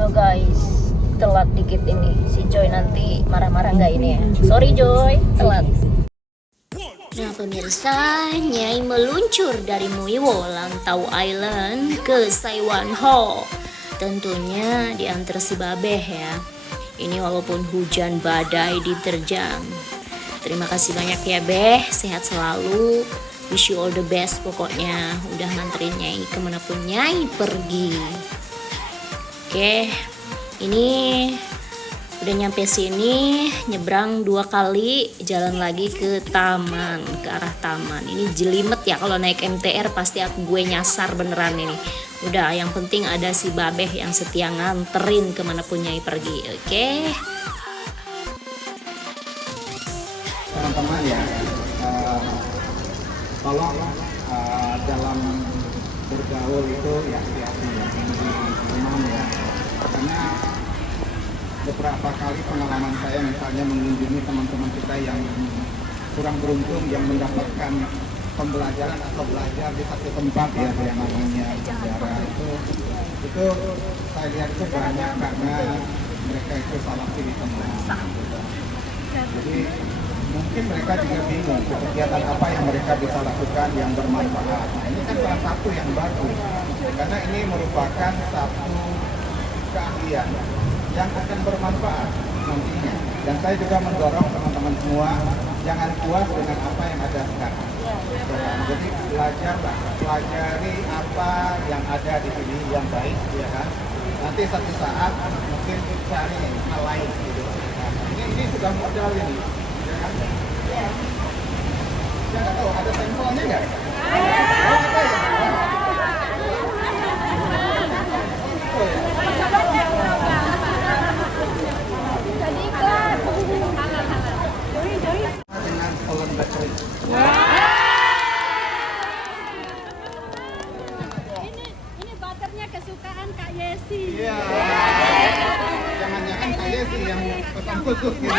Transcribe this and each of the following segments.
So guys, telat dikit ini. Si Joy nanti marah-marah nggak ini ya? Sorry Joy, telat. Nah pemirsa, Nyai meluncur dari Muiwo Lantau Island ke Saiwan Ho. Tentunya diantar si Babeh ya. Ini walaupun hujan badai diterjang. Terima kasih banyak ya Beh, sehat selalu. Wish you all the best pokoknya. Udah nganterin Nyai kemanapun Nyai pergi. Oke, ini udah nyampe sini, nyebrang 2 kali, jalan lagi ke taman, ke arah taman. Ini jelimet ya, kalau naik MTR pasti gue nyasar beneran ini. Udah, yang penting ada si Babeh yang setia nganterin kemanapun Nyai pergi. Oke. Teman-teman ya, tolong dalam bergaul itu ya hati-hati ya, teman ya, karena beberapa kali pengalaman saya misalnya mengunjungi teman-teman kita yang kurang beruntung yang mendapatkan pembelajaran atau belajar di satu tempat ya yang namanya sejarah itu saya lihat itu banyak karena mereka itu salah pilih teman. Jadi mungkin mereka juga bingung kegiatan apa yang mereka bisa lakukan yang bermanfaat. Nah, ini kan salah satu yang bagus karena ini merupakan satu keahlian yang akan bermanfaat nantinya. Dan saya juga mendorong teman-teman semua jangan puas dengan apa yang ada sekarang. Jadi belajarlah, pelajari apa yang ada di sini yang baik, ya kan. Nanti satu saat mungkin cari hal lain gitu. Nah, ini sudah modal ini, ya kan? Jangan tahu ada sampelnya nggak? Oh, ada ya. Dengan Holland Bakery. Ini butternya kesukaan Kak Yesi. Iya. Jangan-jangan Kak Yesi yang pesan khusus gitu.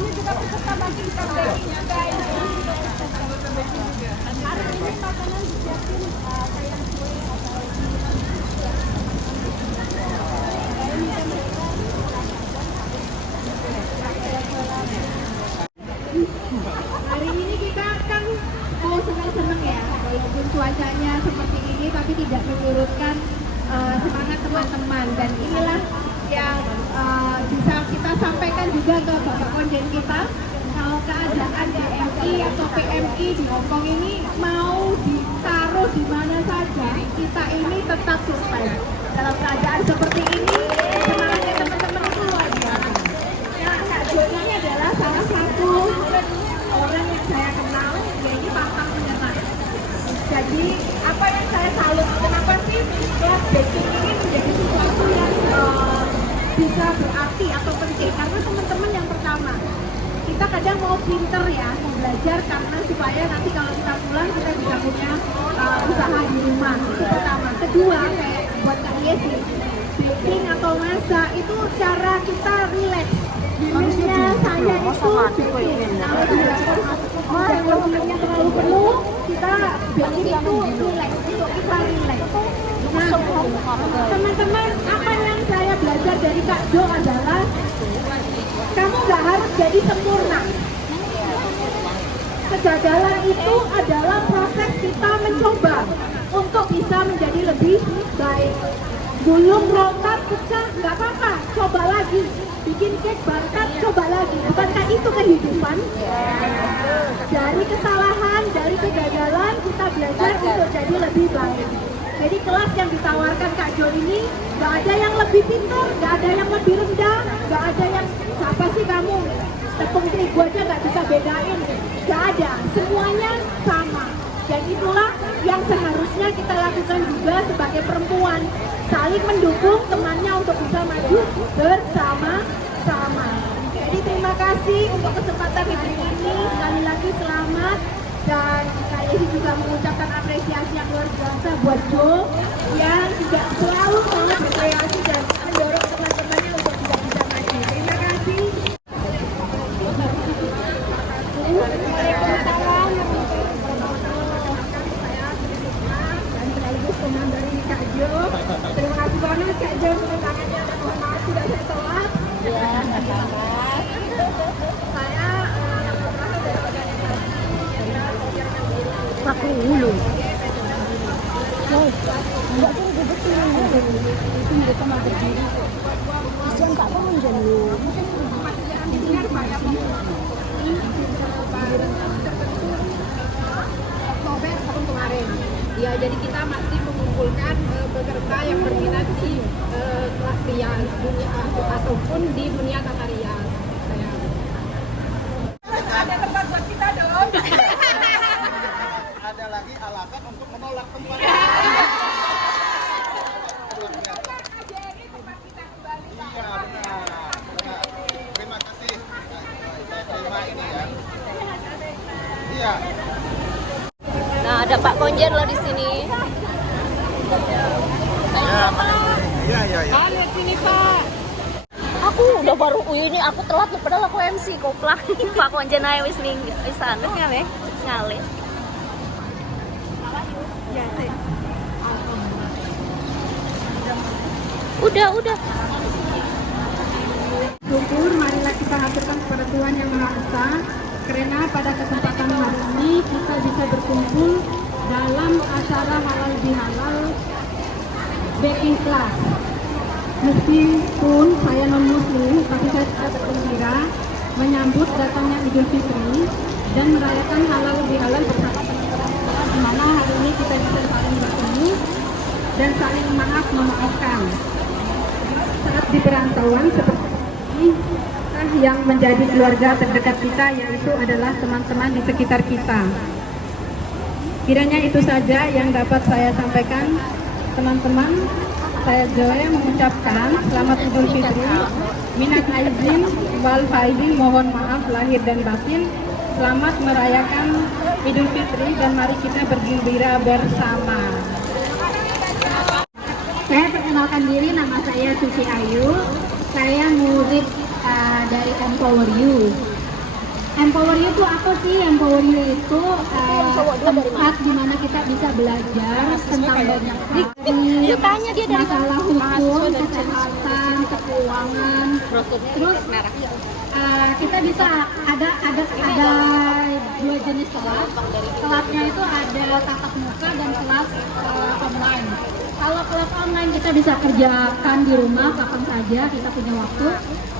Ini juga peserta bagi kita baginya guys. Hari ini makanan disiapin kayak kue atau hari ini kita kan mau senang-senang ya, walaupun cuacanya seperti ini tapi tidak menyurutkan semangat teman-teman, dan inilah yang bisa kita sampaikan juga ke Bapak Konjen kita. Kalau keadaan DMI atau PMI di Hongkong ini mau ditaruh di mana saja, kita ini tetap survive. Dalam keadaan seperti ini, semangatnya teman-teman itu luar biasa. Ya, Kak Jo ini adalah salah satu orang yang saya kenal, dia ini pantang menyerah. Jadi, apa yang saya salut, kenapa sih kelas baking ini menjadi sesuatu yang bisa berarti atau penting? Karena teman-teman yang pertama, kita kadang mau pinter ya, mau belajar karena supaya nanti kalau kita pulang kita bisa punya usaha di rumah. Itu pertama. Kedua, kayak buat Kak Yesi, baking atau masak itu cara kita relax. Harusnya saya itu baking. Kalau lebihannya terlalu penuh, kita baking itu relax, untuk kita relax. Nah, teman-teman, apa yang saya belajar dari Kak Jo adalah kamu nggak harus jadi sempurna. Kegagalan itu adalah proses kita mencoba untuk bisa menjadi lebih baik. Gulung rontak pecah, nggak apa-apa, coba lagi. Bikin cake bangkat, coba lagi. Bukankah itu kehidupan? Dari kesalahan, dari kegagalan kita belajar untuk jadi lebih baik. Jadi kelas yang ditawarkan Kak Jo ini nggak ada yang lebih pintar, nggak ada yang lebih rendah, nggak ada yang siapa sih kamu tepung terigu aja nggak bisa bedain, nggak ada, semuanya sama. Dan itulah yang seharusnya kita lakukan juga sebagai perempuan, saling mendukung temannya untuk bisa maju bersama-sama. Jadi terima kasih untuk kesempatan hari ini, sekali lagi selamat. Dan Kak Yesi juga mengucapkan apresiasi yang luar biasa buat Jo yang juga selalu sangat berkreasi dan mendorong teman-temannya untuk juga bisa maju. Terima kasih. tapi mereka mau berdiri. Kasihan Pak Konjen lu. Oktober tahun kemarin. Ya, jadi kita masih mengumpulkan peserta yang berminat di kelas rias dunia ataupun di dunia tata rias. Ada tempat buat kita dong. Ada lagi alasan untuk menolak tempat. Iya benar. Terima kasih. Saya terima ini ya. Iya. Nah, ada Pak Konjen loh di sini. Iya. Lihat sini Pak. Aku udah baru ini aku telat nih padahal aku MC koplah. Pak Konjen ae wis ning wis sana ngale. Ngale. Ya, sih. Udah. Syukur, marilah kita haturkan kepada Tuhan Yang Maha Esa, karena pada kesempatan hari ini kita bisa berkumpul dalam acara halal bihalal baking class. Meskipun saya non muslim, tapi saya tetap bergembira menyambut datangnya Idul Fitri dan merayakan halal bihalal bersama teman-teman kita, di mana hari ini kita bisa saling bertemu dan saling memaafkan. Saat di perantauan seperti ini, yang menjadi keluarga terdekat kita yaitu adalah teman-teman di sekitar kita. Kiranya itu saja yang dapat saya sampaikan, teman-teman. Saya Joy mengucapkan selamat Idul Fitri, minat aizin wal faizin, mohon maaf lahir dan batin. Selamat merayakan Idul Fitri dan mari kita bergembira bersama. Saya perkenalkan diri, nama saya Suci Ayu. Saya murid dari Empower You. Empower You itu apa sih? Empower You itu tempat di mana kita bisa belajar tentang banyak hal, masalah hukum, kesehatan, keuangan. Terus kita bisa ada dua jenis kelas. Kelasnya itu ada tatap muka dan kelas online. Kalau kelas online kita bisa kerjakan di rumah kapan saja kita punya waktu.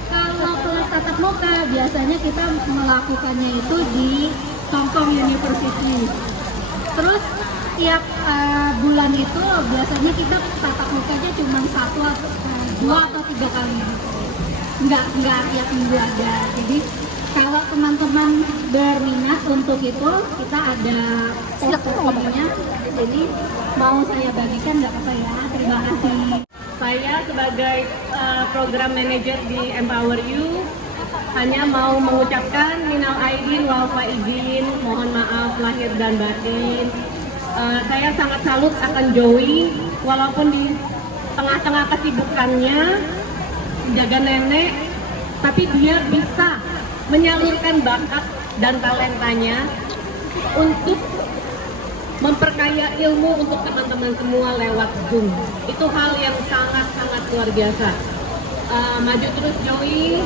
Kalau kelas tatap muka biasanya kita melakukannya itu di Hongkong University. Terus tiap bulan itu biasanya kita tatap mukanya cuma 2 atau 3 kali. Enggak tiap minggu ada. Jadi kalau teman-teman berminat untuk itu, kita ada posternya. Jadi mau saya bagikan nggak apa-apa ya. Terima kasih. Saya sebagai program manager di Empower You hanya mau mengucapkan minal aidin wal faizin, mohon maaf lahir dan batin. Saya sangat salut akan Joey, walaupun di tengah-tengah kesibukannya jaga nenek, tapi dia bisa menyalurkan bakat dan talentanya untuk memperkaya ilmu untuk teman-teman semua lewat Zoom. Itu hal yang sangat-sangat luar biasa. Maju terus Joey,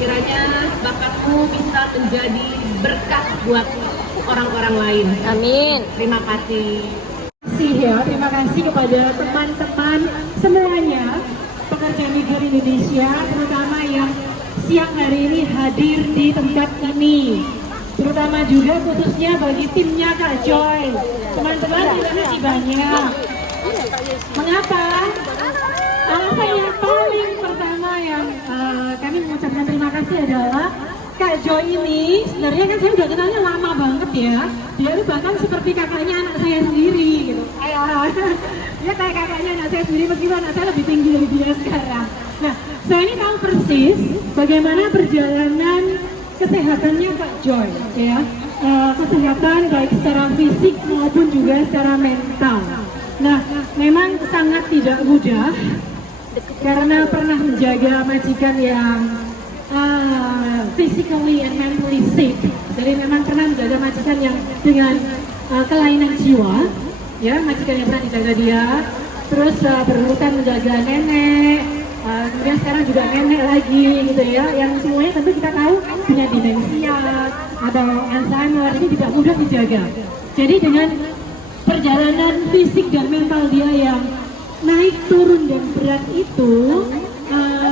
kiranya bakatmu bisa menjadi berkat buat orang-orang lain. Amin. Terima kasih. Terima kasih kepada teman-teman semuanya, pekerja migran Indonesia, terutama yang siang hari ini hadir di tempat ini. Terutama juga khususnya bagi timnya Kak Joy. Teman-teman, terima kasih banyak. Mengapa? Alasan yang paling pertama yang kami mengucapkan terima kasih adalah Kak Joy ini, sebenarnya kan saya udah kenalnya lama banget ya. Dia itu bahkan seperti kakaknya anak saya sendiri gitu. Dia kayak kakaknya anak saya sendiri, meskipun anak saya lebih tinggi dari dia sekarang. Nah, saya ini tahu persis bagaimana perjalanan kesehatannya Kak Joy, ya. Kesehatan baik secara fisik maupun juga secara mental. Nah, memang sangat tidak mudah karena pernah menjaga majikan yang physically and mentally sick. Jadi memang pernah menjaga majikan yang dengan kelainan jiwa, ya, majikan yang pernah dijaga dia. Terus berurutan menjaga nenek, kemudian sekarang juga nenek lagi gitu ya, yang semuanya tentu kita tahu punya demensia atau Alzheimer, ini tidak mudah dijaga. Jadi dengan perjalanan fisik dan mental dia yang naik turun dan berat itu,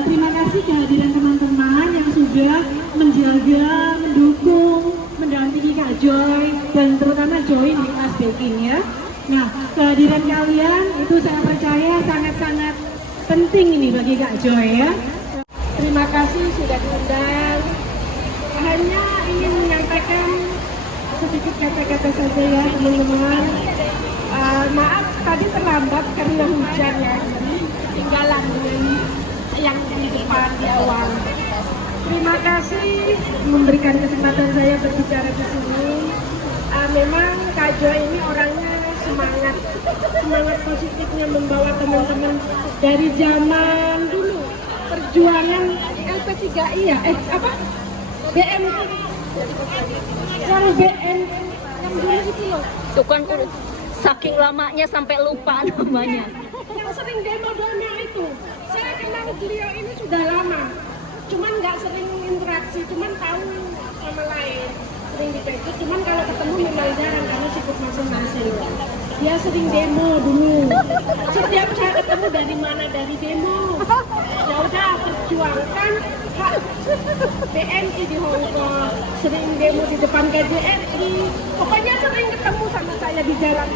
terima kasih kehadiran teman-teman yang sudah menjaga, mendukung, mendampingi Kak Joy dan terutama Joy di kelas baking ya. Nah, kehadiran kalian itu saya percaya sangat-sangat penting ini bagi Kak Joy ya. Terima kasih sudah diundang. Hanya ingin menyampaikan sedikit kata-kata saja ya teman-teman. Maaf tadi terlambat karena hujan ya, jadi ketinggalan dengan yang di depan di awal. Terima kasih memberikan kesempatan saya berbicara di sini. Memang Kak Joy ini orangnya semangat positifnya membawa teman-teman dari zaman dulu perjuangan LP3I ya, BM yang BM yang dulu itu loh. Tuh kan saking lamanya sampai lupa namanya. Yang sering demo itu, saya kenal beliau ini sudah lama, cuman nggak sering interaksi, cuman tahu sama lain, sering di Facebook, cuman kalau ketemu memang jarang karena sibuk masing-masing. Dia sering demo dulu, setiap saya ketemu dari mana, dari demo. Ya udah perjuangkan hak BNI di Hong Kong, sering demo di depan KJRI, pokoknya sering ketemu sama saya di jalan.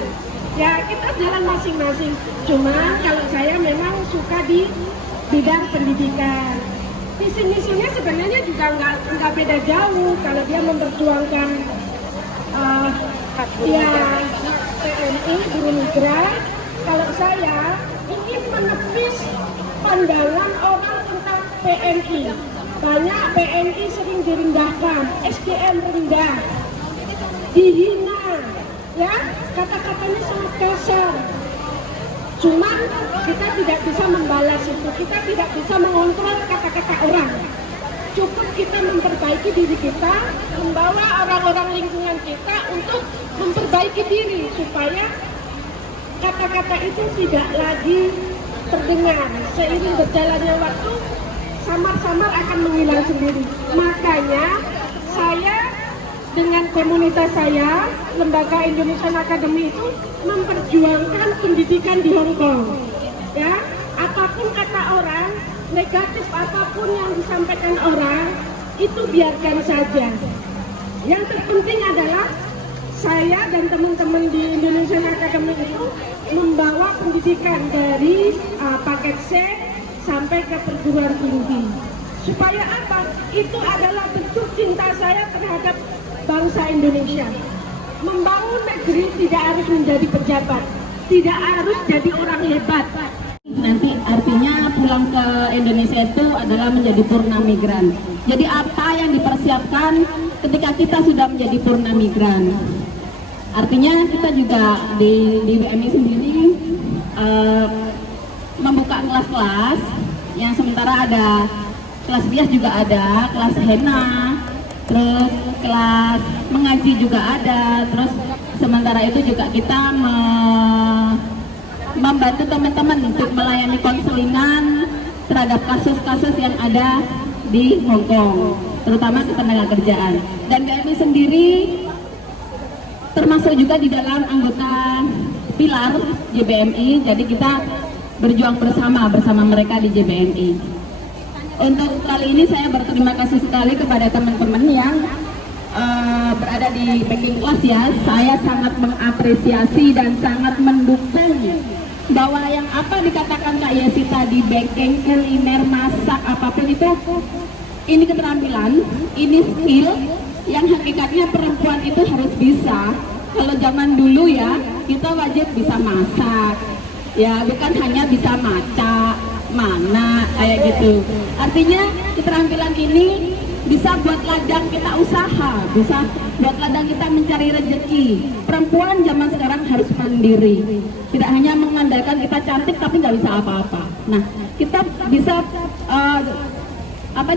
Ya kita jalan masing-masing, cuma kalau saya memang suka di bidang pendidikan. Visi misinya sebenarnya juga nggak beda jauh. Kalau dia memperjuangkan PMI guru migran, kalau saya ingin menepis pandangan orang tentang PMI. Banyak PMI sering direndahkan, SDM rendah, dihina, ya kata-katanya sangat kasar. Cuman kita tidak bisa membalas itu, kita tidak bisa mengontrol kata-kata orang. Cukup kita memperbaiki diri kita, membawa orang-orang lingkungan kita untuk memperbaiki diri supaya kata-kata itu tidak lagi terdengar. Seiring berjalannya waktu, samar-samar akan menghilang sendiri. Makanya saya dengan komunitas saya, Lembaga Indonesian Academy itu memperjuangkan pendidikan di Hong Kong. Ya, apapun kata orang, negatif apapun yang disampaikan orang, itu biarkan saja. Yang terpenting adalah saya dan teman-teman di Indonesian Academy itu membawa pendidikan dari paket C sampai ke perguruan tinggi. Supaya apa? Itu adalah bentuk cinta saya terhadap bangsa Indonesia. Membangun negeri tidak harus menjadi pejabat, tidak harus jadi orang hebat. Nanti artinya pulang ke Indonesia itu adalah menjadi purna migran. Jadi apa yang dipersiapkan ketika kita sudah menjadi purna migran? Artinya kita juga di BMI sendiri membuka kelas-kelas yang sementara ada kelas bias juga ada, kelas henna, terus kelas mengaji juga ada, terus sementara itu juga kita membantu teman-teman untuk melayani konselingan terhadap kasus-kasus yang ada di Hong Kong, terutama ketenagakerjaan. Dan BMI sendiri termasuk juga di dalam anggota pilar JBMI, jadi kita berjuang bersama mereka di JBMI. Untuk kali ini saya berterima kasih sekali kepada teman-teman yang berada di baking class ya. Saya sangat mengapresiasi dan sangat mendukung bahwa yang apa dikatakan Kak Yesi tadi, baking, kuliner, masak, apapun itu, ini keterampilan, ini skill yang hakikatnya perempuan itu harus bisa. Kalau zaman dulu ya, kita wajib bisa masak, ya bukan hanya bisa maca, mana, kayak gitu. Artinya keterampilan ini bisa buat ladang kita usaha, bisa buat ladang kita mencari rezeki. Perempuan zaman sekarang harus mandiri, tidak hanya mengandalkan kita cantik tapi nggak bisa apa-apa. Nah, kita bisa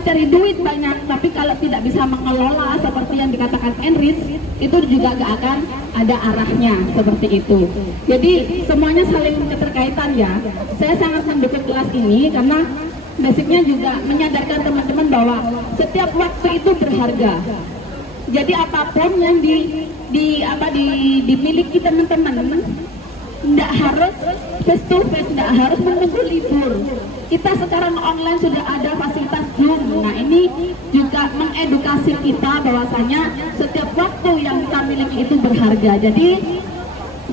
cari duit banyak, tapi kalau tidak bisa mengelola seperti yang dikatakan Enrich, itu juga gak akan ada arahnya seperti itu. Jadi semuanya saling keterkaitan ya. Saya sangat mendukung kelas ini karena basicnya juga menyadarkan teman-teman bahwa setiap waktu itu berharga. Jadi apapun yang dimiliki teman-teman Tidak harus face to face, tidak harus menunggu libur. Kita sekarang online sudah ada fasilitas Zoom. Nah, ini juga mengedukasi kita bahwasanya setiap waktu yang kita miliki itu berharga. Jadi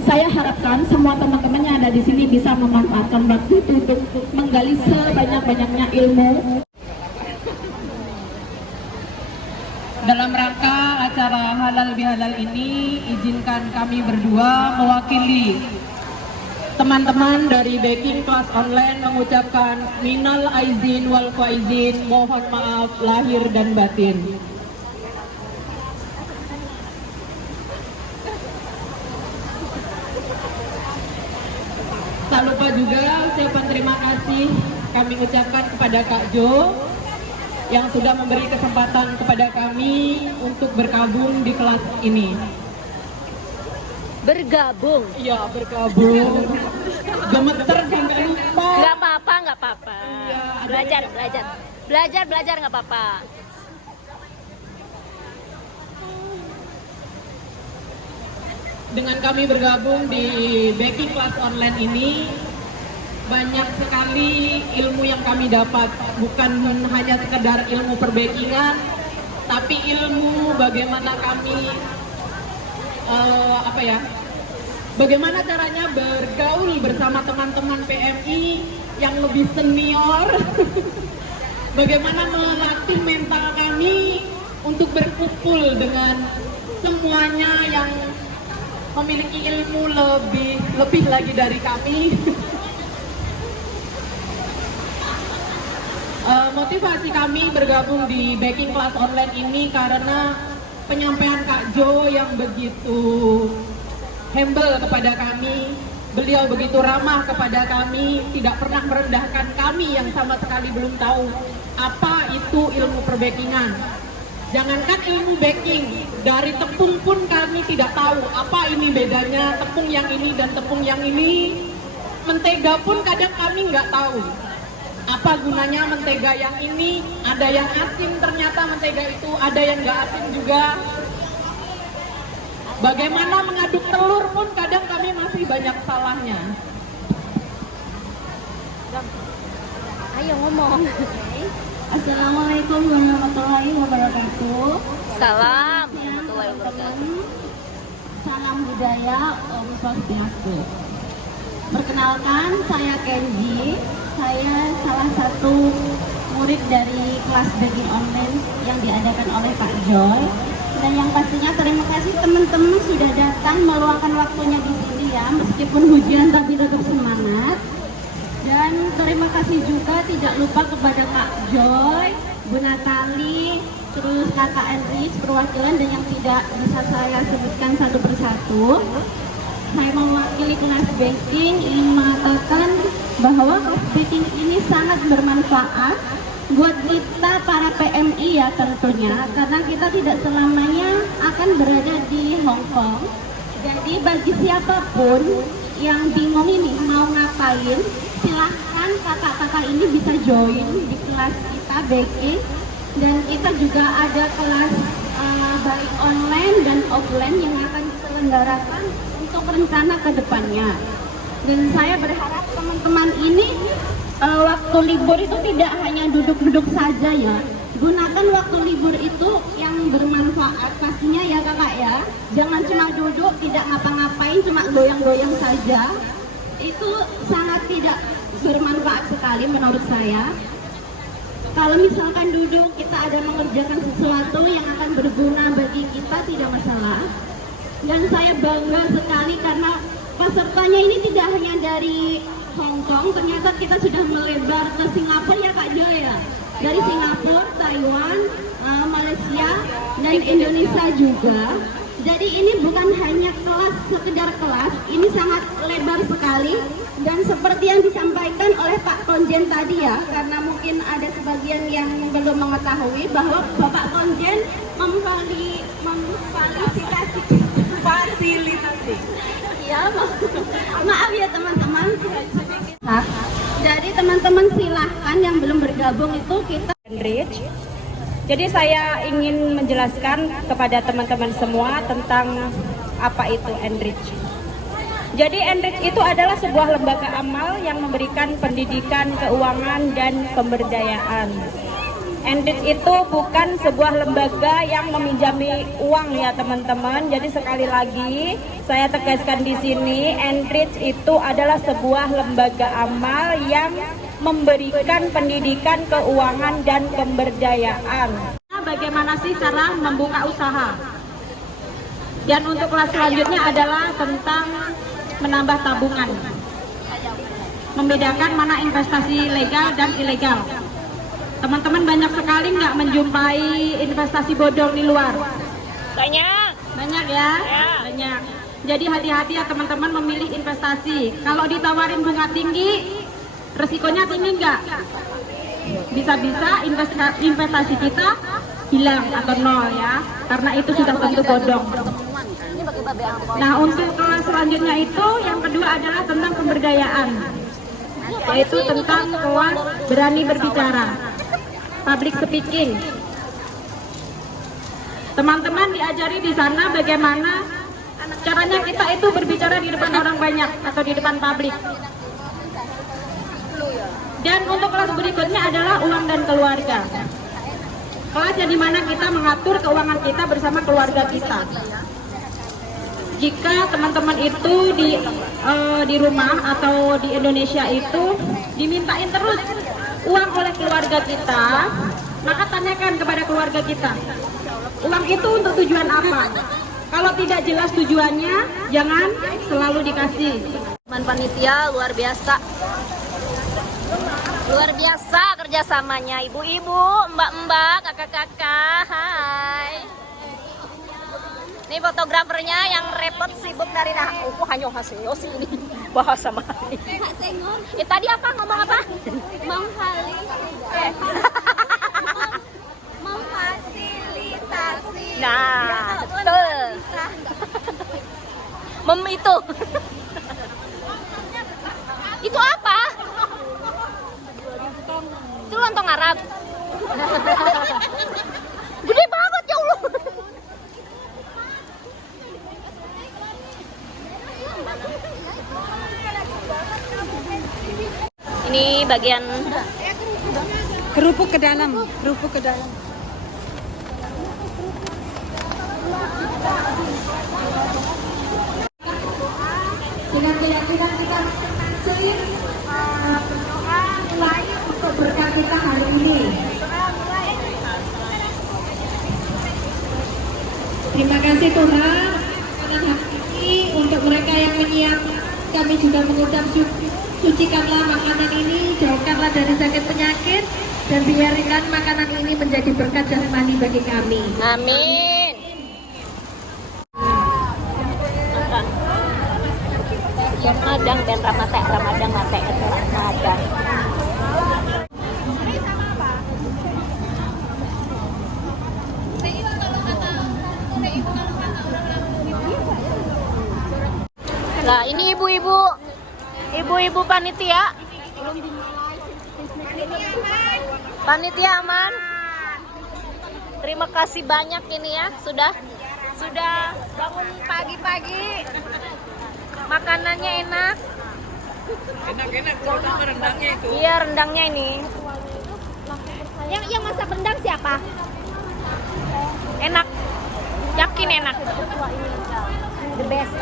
saya harapkan semua teman-teman yang ada di sini bisa memanfaatkan waktu itu untuk menggali sebanyak-banyaknya ilmu. Dalam rangka acara halal bihalal ini, izinkan kami berdua mewakili teman-teman dari Baking Class Online mengucapkan minal aizin wal faizin, mohon maaf lahir dan batin. Tak lupa juga ucapan terima kasih kami ucapkan kepada Kak Jo yang sudah memberi kesempatan kepada kami untuk bergabung di kelas ini. Bergabung. Iya, bergabung. Gemeter sampai lupa. Nggak apa-apa, nggak apa-apa. Iya, Belajar nggak apa-apa. Dengan kami bergabung di Baking Class Online ini, banyak sekali ilmu yang kami dapat, bukan hanya sekedar ilmu perbakingan, tapi ilmu bagaimana kami bagaimana caranya bergaul bersama teman-teman PMI yang lebih senior, bagaimana melatih mental kami untuk berkumpul dengan semuanya yang memiliki ilmu lebih lagi dari kami. Motivasi kami bergabung di Baking Class Online ini karena penyampaian Kak Jo yang begitu humble kepada kami. Beliau begitu ramah kepada kami, tidak pernah merendahkan kami yang sama sekali belum tahu apa itu ilmu perbakingan. Jangankan ilmu baking, dari tepung pun kami tidak tahu apa ini bedanya tepung yang ini dan tepung yang ini. Mentega pun kadang kami nggak tahu apa gunanya mentega yang ini, ada yang asin ternyata mentega itu, ada yang nggak asin juga. Bagaimana mengaduk telur pun kadang kami masih banyak salahnya. Ayo ngomong. Assalamualaikum warahmatullahi wabarakatuh. Salam warahmatullahi wabarakatuh. Salam budaya, Om Swastiastu. Perkenalkan, saya Kenji. Saya salah satu murid dari kelas baking online yang diadakan oleh Pak Joy. Dan yang pastinya terima kasih teman-teman sudah datang meluangkan waktunya di sini ya, meskipun hujan tapi tetap semangat. Dan terima kasih juga tidak lupa kepada Kak Joy, Bu Natali, terus Kakak Enrich perwakilan dan yang tidak bisa saya sebutkan satu persatu. Saya mewakili kelas baking ingin mengatakan bahwa kelas baking ini sangat bermanfaat buat kita para PMI ya tentunya, karena kita tidak selamanya akan berada di Hong Kong. Jadi bagi siapapun yang bingung ini mau ngapain, silahkan kakak-kakak ini bisa join di kelas kita baking. Dan kita juga ada kelas baik online dan offline yang akan diselenggarakan untuk rencana ke depannya. Dan saya berharap teman-teman ini waktu libur itu tidak hanya duduk-duduk saja ya. Gunakan waktu libur itu yang bermanfaat pastinya ya kakak ya. Jangan cuma duduk tidak ngapa-ngapain, cuma goyang-goyang saja. Itu sangat tidak bermanfaat sekali menurut saya. Kalau misalkan duduk kita ada mengerjakan sesuatu yang akan berguna bagi kita, tidak masalah. Dan saya bangga sekali karena pesertanya ini tidak hanya dari Hong Kong, ternyata kita sudah melebar ke Singapura ya Kak Jo ya. Dari Singapura, Taiwan, Malaysia, dan Indonesia juga. Jadi ini bukan hanya kelas, sekedar kelas, ini sangat lebar sekali. Dan seperti yang disampaikan oleh Pak Konjen tadi ya, karena mungkin ada sebagian yang belum mengetahui bahwa Bapak Konjen fasilitasi. Ya, maaf ya teman-teman. Jadi teman-teman silahkan yang belum bergabung itu kita Enrich. Jadi saya ingin menjelaskan kepada teman-teman semua tentang apa itu Enrich. Jadi Enrich itu adalah sebuah lembaga amal yang memberikan pendidikan keuangan dan pemberdayaan. Enrich itu bukan sebuah lembaga yang meminjami uang ya teman-teman. Jadi sekali lagi saya tegaskan di sini, Enrich itu adalah sebuah lembaga amal yang memberikan pendidikan keuangan dan pemberdayaan. Bagaimana sih cara membuka usaha? Dan untuk kelas selanjutnya adalah tentang menambah tabungan. Membedakan mana investasi legal dan ilegal. Teman-teman banyak sekali nggak menjumpai investasi bodong di luar? Banyak ya? Banyak. Jadi hati-hati ya teman-teman memilih investasi. Kalau ditawarin bunga tinggi, resikonya tinggi nggak? Bisa-bisa investasi kita hilang atau nol ya, karena itu sudah tentu bodong. Nah, untuk kelas selanjutnya itu yang kedua adalah tentang pemberdayaan, yaitu tentang kelas berani berbicara, public speaking. Teman-teman diajari di sana bagaimana caranya kita itu berbicara di depan orang banyak atau di depan publik. Dan untuk kelas berikutnya adalah uang dan keluarga. Kelas yang dimana kita mengatur keuangan kita bersama keluarga kita. Jika teman-teman itu di rumah atau di Indonesia itu dimintain terus uang oleh keluarga kita, maka tanyakan kepada keluarga kita, uang itu untuk tujuan apa? Kalau tidak jelas tujuannya, jangan selalu dikasih. Teman panitia luar biasa. Luar biasa kerjasamanya, ibu-ibu, mbak-mbak, kakak-kakak, hai. Ini fotografernya yang repot sibuk dari hanya hasil sih ini bahasa mah. Tadi apa ngomong apa? Memfasilitasi. Nah, betul. Itu. Itu apa? Itu lontong Arab. Gede banget ya Allah. Ini bagian Kerupuk ke dalam, kerupuk ke dalam. Dengan keyakinan kita sering berdoa mulai untuk berkat kita hari ini. Terima kasih Tuhan pada hari ini untuk mereka yang menyiapkan. Kami juga mengucap sucikanlah makanan ini, jauhkanlah dari sakit penyakit, dan biarkan makanan ini menjadi berkat jasmani bagi kami. amin. Ramadang dan Ramadang mate. Nah, ini ibu-ibu panitia. Panitia aman. Terima kasih banyak ini ya, sudah bangun pagi-pagi. Makanannya enak. Enak-enak, terutama rendangnya itu. Iya, rendangnya ini. Yang masak rendang siapa? Enak. Yakin enak. The best.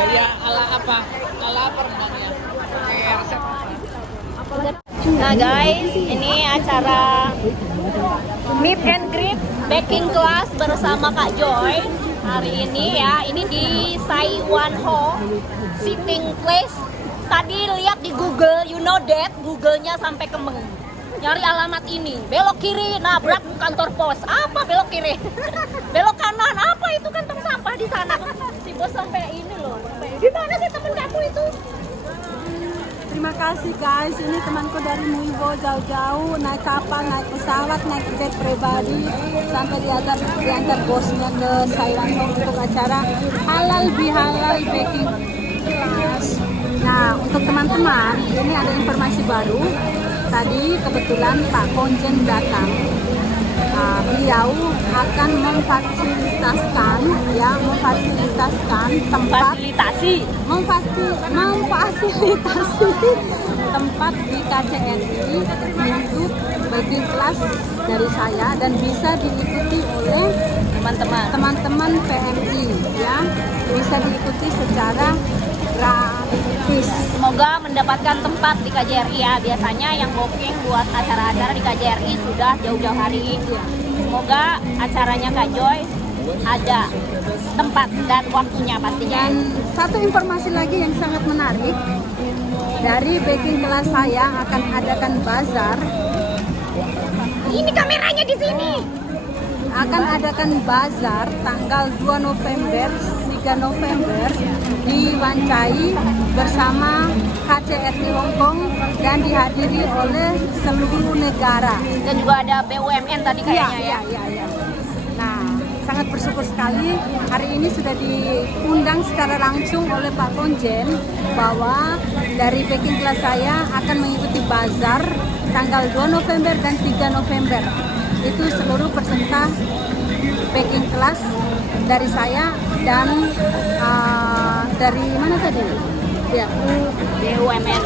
Kayak ala apa rendangnya? Kayak resep apa? Nah guys, ini acara meet and greet baking class bersama Kak Joy hari ini ya. Ini di Saiwan Ho sitting place. Tadi lihat di Google, you know that Google-nya sampai kemeng. Nyari alamat ini, belok kiri, nabrak kantor pos. Apa belok kiri? Belok kanan, apa itu kantong sampah di sana? Si bos sampai ini loh. Di mana sih temen kamu itu? Terima kasih guys, ini temanku dari Muibo jauh-jauh naik kapal, naik pesawat, naik jet pribadi sampai diantar bosnya ke Saiwan untuk acara halal bihalal baking class. Nah, untuk teman-teman, ini ada informasi baru. Tadi kebetulan Pak Konjen datang beliau akan memfasilitasi tempat tempat di KJRI untuk baking class dari saya dan bisa diikuti oleh teman-teman PMI ya, bisa diikuti secara gratis. Semoga mendapatkan tempat di KJRI ya. Biasanya yang booking buat acara-acara di KJRI sudah jauh-jauh hari. Semoga acaranya Kak Joy ada tempat dan waktunya pastinya. Dan satu informasi lagi yang sangat menarik, dari baking kelas saya akan adakan bazar. Ini kameranya di sini. Akan adakan bazar tanggal 2 November, 3 November di Wancai bersama KJRI Hongkong dan dihadiri oleh seluruh negara. Dan juga ada BUMN tadi kayaknya ya. Nah, sangat bersyukur sekali hari ini sudah diundang secara langsung oleh Pak Konjen bahwa dari baking class saya akan mengikuti bazar tanggal 2 November dan 3 November. Itu seluruh peserta baking class dari saya dan dari mana tadi? Ya, BUMN.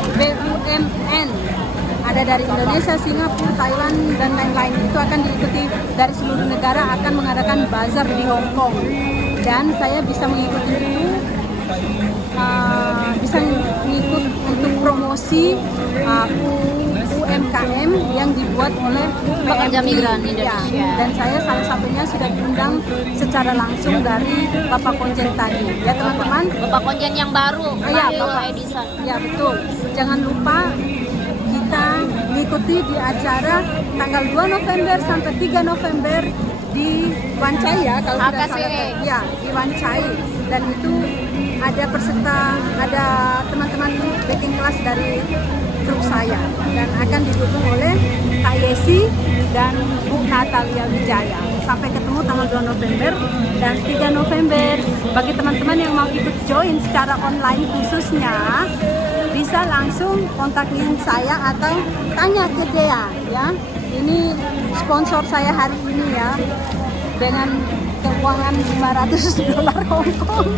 Ada dari Indonesia, Singapura, Thailand, dan lain-lain. Itu akan diikuti dari seluruh negara, akan mengadakan bazar di Hong Kong. Dan saya bisa mengikuti itu, bisa mengikut untuk promosi UMKM yang dibuat oleh Pekerja PMI. Migran Indonesia. Ya, dan saya salah satunya sudah diundang secara langsung dari Bapak Konjen tadi. Ya teman-teman. Bapak Konjen yang baru, Ya, Mario Bapak. Edison. Ya betul. Jangan lupa kita mengikuti di acara tanggal 2 November sampai 3 November di Wancai ya, kalau tidak HKCE. salah. Ya, di Wancai. Dan itu ada peserta, ada teman-teman baking class dari grup saya dan akan didukung oleh Kak Yesi dan Bu Natalia Wijaya. Sampai ketemu tanggal 2 November dan 3 November. Bagi teman-teman yang mau ikut join secara online khususnya, bisa langsung kontakin saya atau tanya ke Dea ya. Ini sponsor saya hari ini ya, dengan keuangan $500 Hongkong.